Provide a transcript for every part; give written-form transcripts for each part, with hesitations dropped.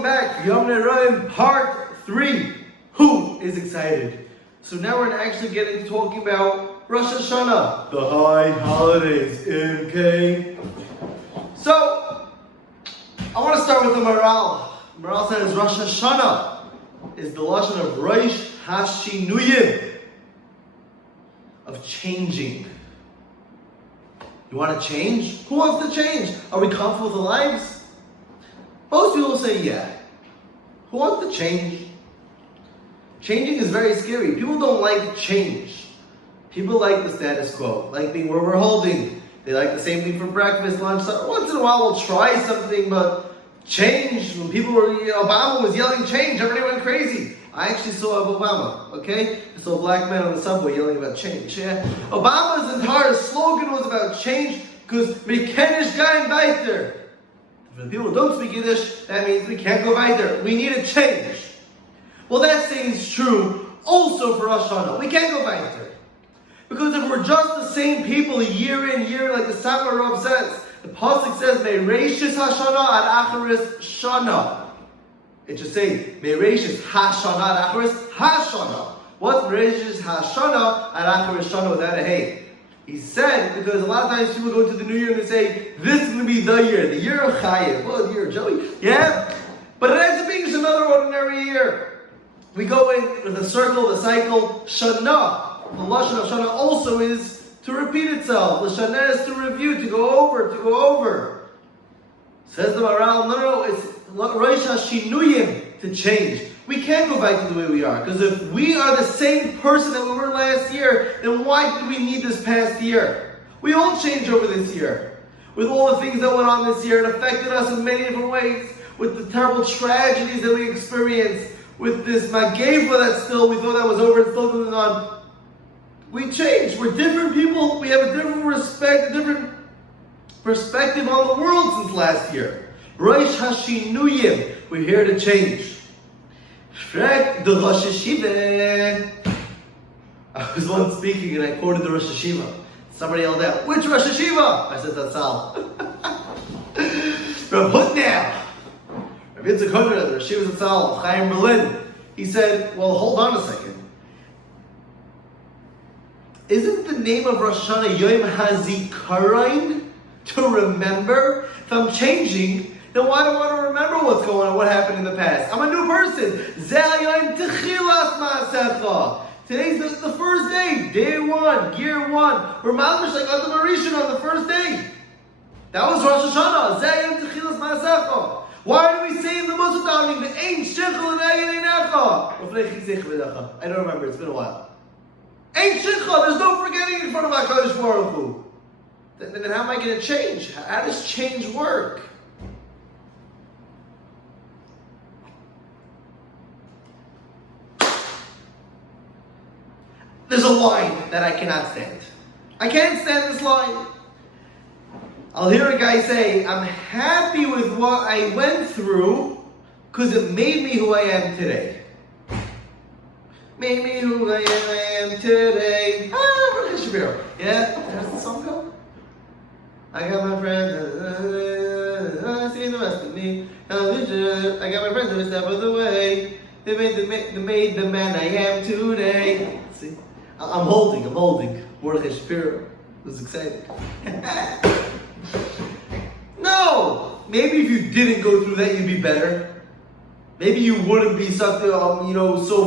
welcome back. Yom Noraim part 3. Who is excited? So now we're actually getting to talking about Rosh Hashanah, the high holidays in K. So I want to start with the Maral. Maral says Rosh Hashanah is the lashon of Rosh Hashinuyim, of changing. You want to change? Who wants to change? Are we comfortable with our lives? Most people say, yeah. Who wants to change? Changing is very scary. People don't like change. People like the status quo, like being where we're holding. They like the same thing for breakfast, lunch. Once in a while we'll try something, but change, when people were, Obama was yelling change, everybody went crazy. I actually saw Obama, okay? I saw a black man on the subway yelling about change. Yeah? Obama's entire slogan was about change because we can't go weiter. For the people who don't speak Yiddish, that means we can't go weiter. We need a change. Well, that is true also for Rosh Hashanah. We can't go weiter. Because if we're just the same people year in, year, like the Satmar Rav says, the Pasuk says, Me'reishis Hashanah ad Acharis Shana. It should say, Me'reishis Hashanah ad Acharis Hashana. What's Me'reishis Hashanah ad Acharis Shana without a hey? He said, because a lot of times people go to the new year and they say, this is going to be the year of Chayev. Well, the year of Joey. Yeah? But it ends up being just another ordinary year. We go in with a circle, the cycle. Shana, the lashon of Shana also is to repeat itself. The Shana is to review, to go over. Says the Maral, no, it's Rosh Hashinuyim, to change. We can't go back to the way we are. Because if we are the same person that we were last year, then why did we need this past year? We all changed over this year. With all the things that went on this year, it affected us in many different ways. With the terrible tragedies that we experienced. With this Mageva that still, we thought that was over and still going on. We changed. We're different people. We have a different different perspective on the world since last year. Rosh Hashinuyim. We're here to change. Shrek the Rosh Hashiva. I was once speaking and I quoted the Rosh Hashiva. Somebody yelled out, which Rosh Hashiva? I said, that's Sal. Rav Hutner, Rav Yitzchak Hutner, the Rosh Hashiva Sal of Chaim Berlin. He said, well, hold on a second. Isn't the name of Rosh Hashanah Yom HaZikaron, to remember? If I'm changing, then why do I want to remember what's going on, what happened in the past? I'm a new person. Today's the first day, day 1, year 1. We're mamish like Adam Arishan on the first day. That was Rosh Hashanah. Why do we say in the Muslim davening, the Ein Shechel and I don't remember, it's been a while. Ein Shechel, there's no forgetting in front of HaKadosh Baruch Hu. Then how am I going to change? How does change work? There's a line that I cannot stand. I can't stand this line. I'll hear a guy say, I'm happy with what I went through because it made me who I am today. Made me who I am today. Baruch Shapiro. Yeah? How's the song go? I got my friends, see the rest of me. I got my friends every step of the way. They made the man I am today. See? I'm holding. Baruch Shapiro was excited. No! Maybe if you didn't go through that, you'd be better. Maybe you wouldn't be so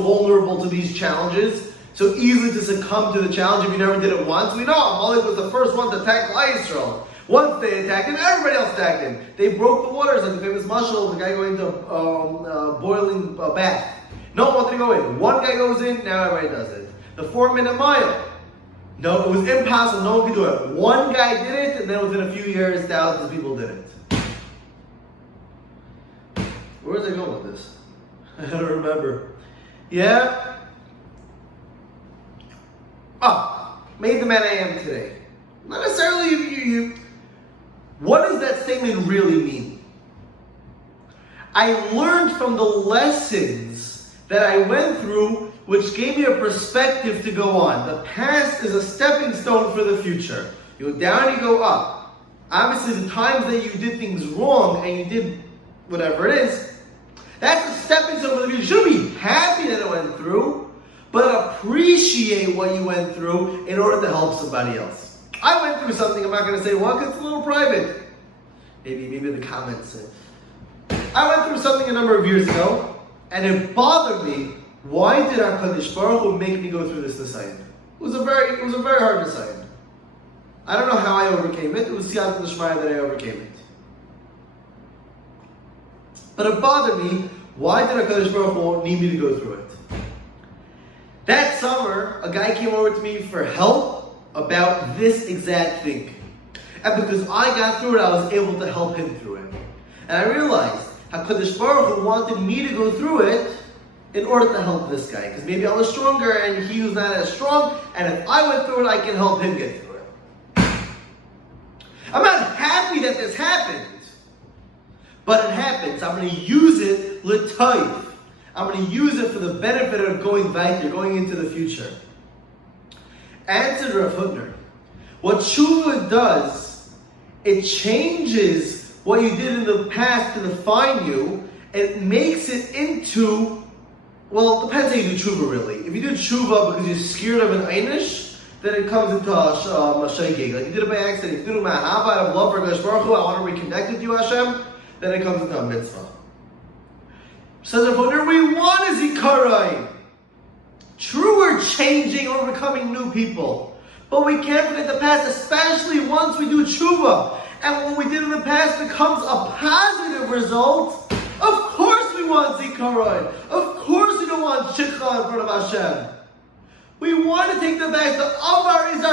vulnerable to these challenges, so easily to succumb to the challenge if you never did it once. We know Amalek was the first one to attack Yisrael. Once they attacked him, everybody else attacked him. They broke the waters, like the famous mashal, the guy going to boiling bath. No one wanted to go in. One guy goes in, now everybody does it. The 4-minute mile. No, it was impossible. No one could do it. One guy did it, and then within a few years, thousands of people did it. Where was I going with this? I don't remember. Yeah? Made the man I am today. Not necessarily you. What does that statement really mean? I learned from the lessons that I went through, which gave me a perspective to go on. The past is a stepping stone for the future. You go down, you go up. Obviously, the times that you did things wrong and you did whatever it is, That's a stepping stone for the future. You shouldn't be happy that it went through, but appreciate what you went through in order to help somebody else. I went through something, I'm not going to say what, because it's a little private. Maybe in the comments. I went through something a number of years ago, and it bothered me. Why did HaKadosh Baruch Hu make me go through this Nisayon? It was a very hard Nisayon. I don't know how I overcame it. It was Siyata D'Shmaya that I overcame it. But it bothered me. Why did HaKadosh Baruch Hu need me to go through it? That summer, a guy came over to me for help about this exact thing. And because I got through it, I was able to help him through it. And I realized HaKadosh Baruch Hu wanted me to go through it in order to help this guy. Because maybe I was stronger and he was not as strong. And if I went through it, I can help him get through it. I'm not happy that this happened. But it happens. I'm going to use it l'tayv. I'm going to use it for the benefit of going weiter, going into the future. Answer Rav Hutner. What tshuva does, it changes what you did in the past to define you. It makes it into, well, it depends how you do tshuva really. If you do tshuva because you're scared of an einish, then it comes into a shaygig. Like you did it by accident. If you do it out of love for HaKadosh Baruch Hu, I want to reconnect with you, Hashem, then it comes into a mitzvah. Says Rav Hutner, we want a zikaron. True, we're changing or becoming new people. But we can't forget the past, especially once we do tshuva. And what we did in the past becomes a positive result. Of course we want zikaron. Of course we don't want shikha in front of Hashem. We want to take the best. The Avar is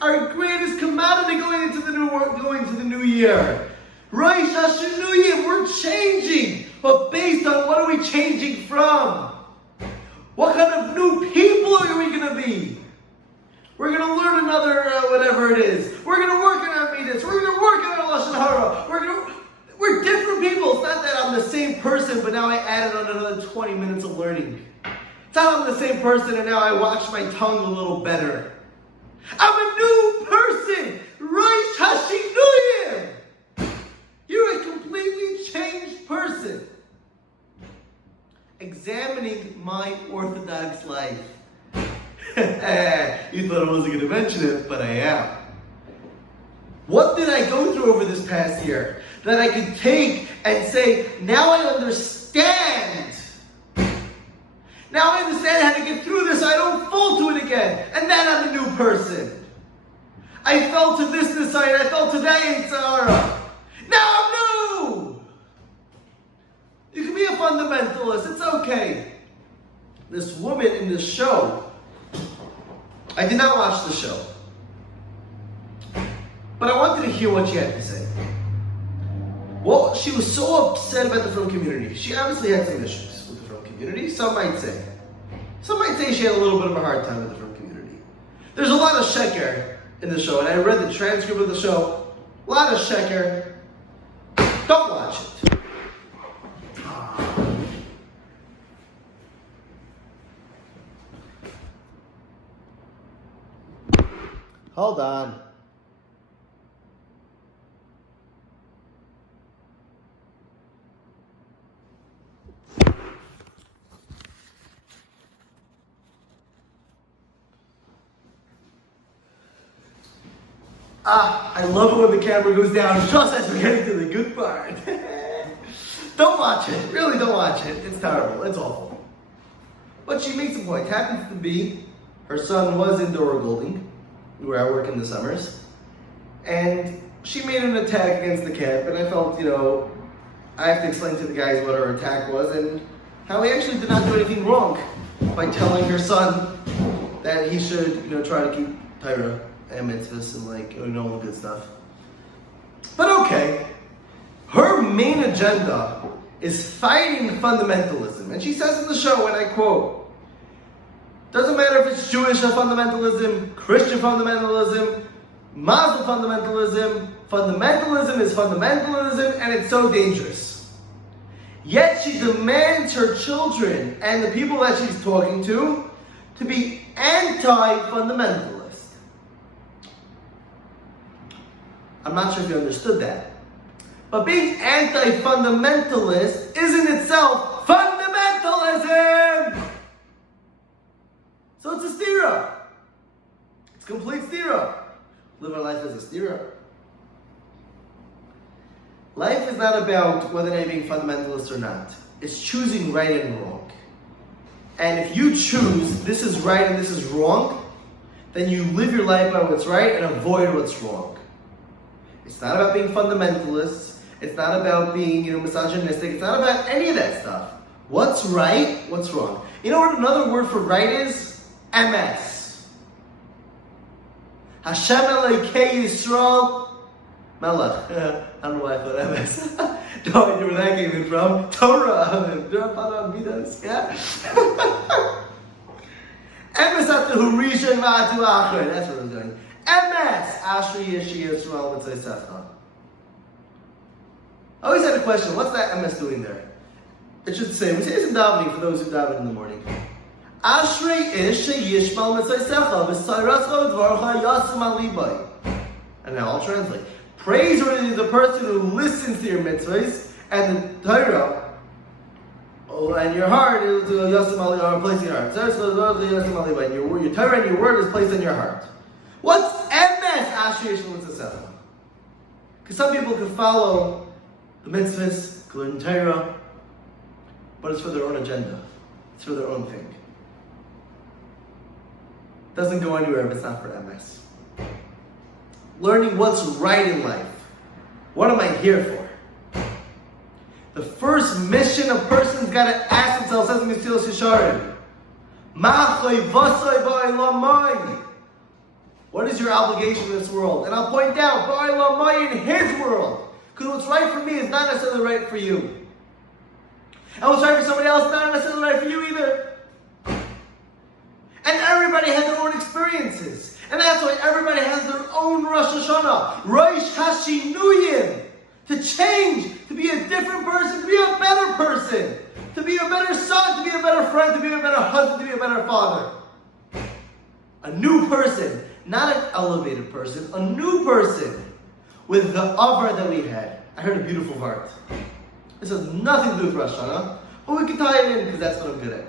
our greatest commodity going into the new year. Rosh Hashanah, we're changing. But based on what are we changing from? What kind of new people are we going to be? We're going to learn another whatever it is. We're going to work on our midas. We're going to work on our lashon hara. We're different people. It's not that I'm the same person, but now I added on another 20 minutes of learning. It's not I'm the same person, and now I watch my tongue a little better. I'm a new person. Rosh Hashanah. You're a completely changed person. Examining my Orthodox life. You thought I wasn't going to mention it, but I am. What did I go through over this past year that I could take and say, now I understand. Now I understand how to get through this so I don't fall to it again. And then I'm a new person. I fell to this side, I fell to that Yitzhara. Now I'm new! You can be a fundamentalist, it's okay. This woman in this show, I did not watch the show, but I wanted to hear what she had to say. Well, she was so upset about the film community. She obviously had some issues with the film community, some might say. Some might say she had a little bit of a hard time with the film community. There's a lot of sheker in the show, and I read the transcript of the show. A lot of sheker. Don't watch it. Hold on. I love it when the camera goes down just as we're getting to the good part. Don't watch it. Really don't watch it. It's terrible. It's awful. But she makes a point. Happens to be her son was in Dora Golding, where I work in the summers. And she made an attack against the camp, and I felt, I have to explain to the guys what her attack was and how he actually did not do anything wrong by telling her son that he should, try to keep Torah and mitzvahs and all the good stuff. But okay, her main agenda is fighting fundamentalism. And she says in the show, and I quote, doesn't matter if it's Jewish fundamentalism, Christian fundamentalism, Muslim fundamentalism, fundamentalism is fundamentalism, and it's so dangerous. Yet she demands her children and the people that she's talking to be anti-fundamentalist. I'm not sure if you understood that. But being anti-fundamentalist is in itself fundamentalism! So it's a stira. It's complete stira. Live our life as a stira. Life is not about whether or not you're being fundamentalist or not. It's choosing right and wrong. And if you choose this is right and this is wrong, then you live your life by what's right and avoid what's wrong. It's not about being fundamentalists. It's not about being, misogynistic. It's not about any of that stuff. What's right? What's wrong? You know what another word for right is? MS. Hashem Elokai Yisrael Melech. I don't know why I thought MS. No idea where that came in from. Torah. Yeah. MS Atu Rishon V'Atu Acher. That's what I'm doing. MS. Ashri Yeshi Yisrael V'Tzeisecha. I always had a question. What's that MS doing there? It should say, we say this in davening for those who daven in the morning. Ashrei ish sheyishmal mitzvaysecha v'sayrascha v'dvarcha yasim alibay. And now I'll translate. Praiseworthy is the person who listens to your mitzvahs and the Torah. Oh, and your heart is yasim alibay, placed in your heart. And your Torah and your word is placed in your heart. What's MS? Ashrei ish mitzvaysecha. Because some people can follow the mitzvahs, learn Torah, but it's for their own agenda. It's for their own thing. Doesn't go anywhere if it's not for MS. Learning what's right in life. What am I here for? The first mission a person's got to ask themselves, says in Mesilas Yesharim, Ma'achoi v'asoi ba'olamai. What is your obligation in this world? And I'll point out, ba'olamai in his world. Because what's right for me is not necessarily right for you. And what's right for somebody else is not necessarily right for you either. And everybody has their own experiences. And that's why everybody has their own Rosh Hashanah. Rosh Hashinuyim. To change, to be a different person, to be a better person. To be a better son, to be a better friend, to be a better husband, to be a better father. A new person. Not an elevated person. A new person. With the Avar that we had. I heard a beautiful heart. This has nothing to do with Rosh Hashanah, but we can tie it in because that's what I'm good at.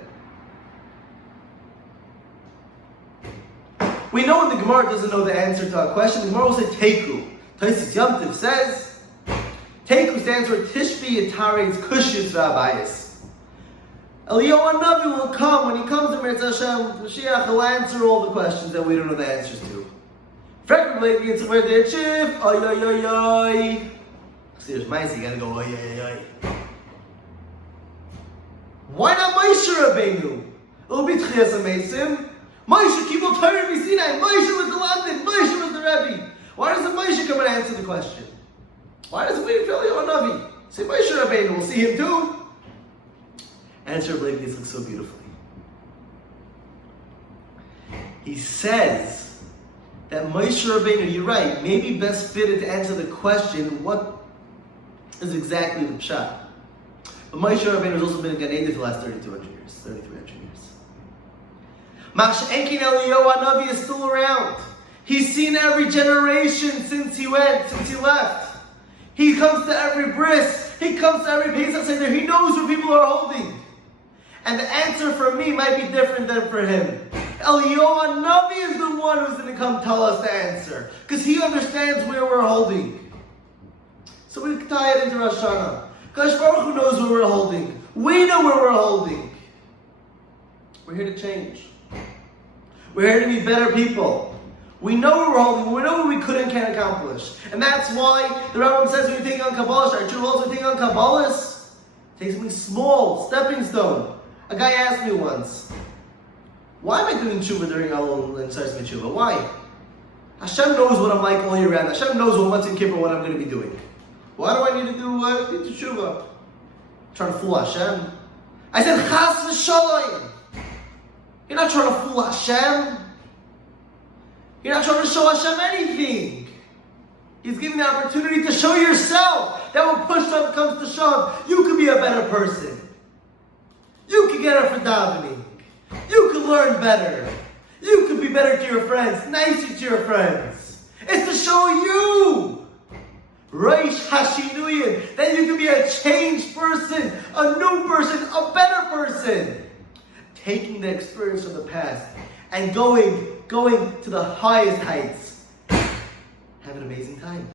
We know when the Gemara doesn't know the answer to our question, the Gemara will say Teiku. Taisis Yamtiv says, Teiku stands for Tishbi Yitaretz Kushis V'Abayis. Eliyahu Navi will come, when he comes to Mirz Hashem, Mashiach, he'll answer all the questions that we don't know the answers to. Frequently, it's where they're chief, oy oy oy oy. See, there's mice, you gotta go oy oy oy. Why not Moshe Rabbeinu? It'll be Tchias HaMeisim. Moshe Kibul Torah B'Sinai. Moshe was the London. Moshe was the Rebbe. Why doesn't Moshe come and answer the question? Why doesn't we feel Eliyahu Navi? Say Moshe Rabbeinu, we'll see him too. Answer Blake, this looks so beautifully. He says that Moshe Rabbeinu, you're right, maybe best fitted to answer the question, what is exactly the pshat? But Moshe Rabbeinu has also been in Gan Eden for the last 3,300 years. Mash'enkin Eliyahu Hanavi is still around. He's seen every generation since he left. He comes to every bris. He comes to every Pesach Seder. He knows what people are holding. And the answer for me might be different than for him. Eliyahu Hanavi is the one who's going to come tell us the answer. Because he understands where we're holding. So we can tie it into Rosh Hashanah. Kadosh Baruch Hu knows where we're holding. We know where we're holding. We're here to change. We're here to be better people. We know where we're holding. We know what we could and can't accomplish. And that's why the Rambam says when you think on Kabbalah, our true also think on Kabbalah, take something small, stepping stone. A guy asked me once, why am I doing tshuva during Elul and Saras Tshuva? Why? Hashem knows what I'm like all year round. Hashem knows once in Kippur what I'm going to be doing. Why do I need to do tshuva? Trying to fool Hashem? I said, Chas v'shalom. You're not trying to fool Hashem. You're not trying to show Hashem anything. He's giving the opportunity to show yourself that when push comes to shove, you could be a better person. You could get up for davening. You could learn better. You could be better to your friends, nicer to your friends. It's to show you Reish Hashinuyin. Then you can be a changed person, a new person, a better person. Taking the experience from the past and going to the highest heights. Have an amazing time.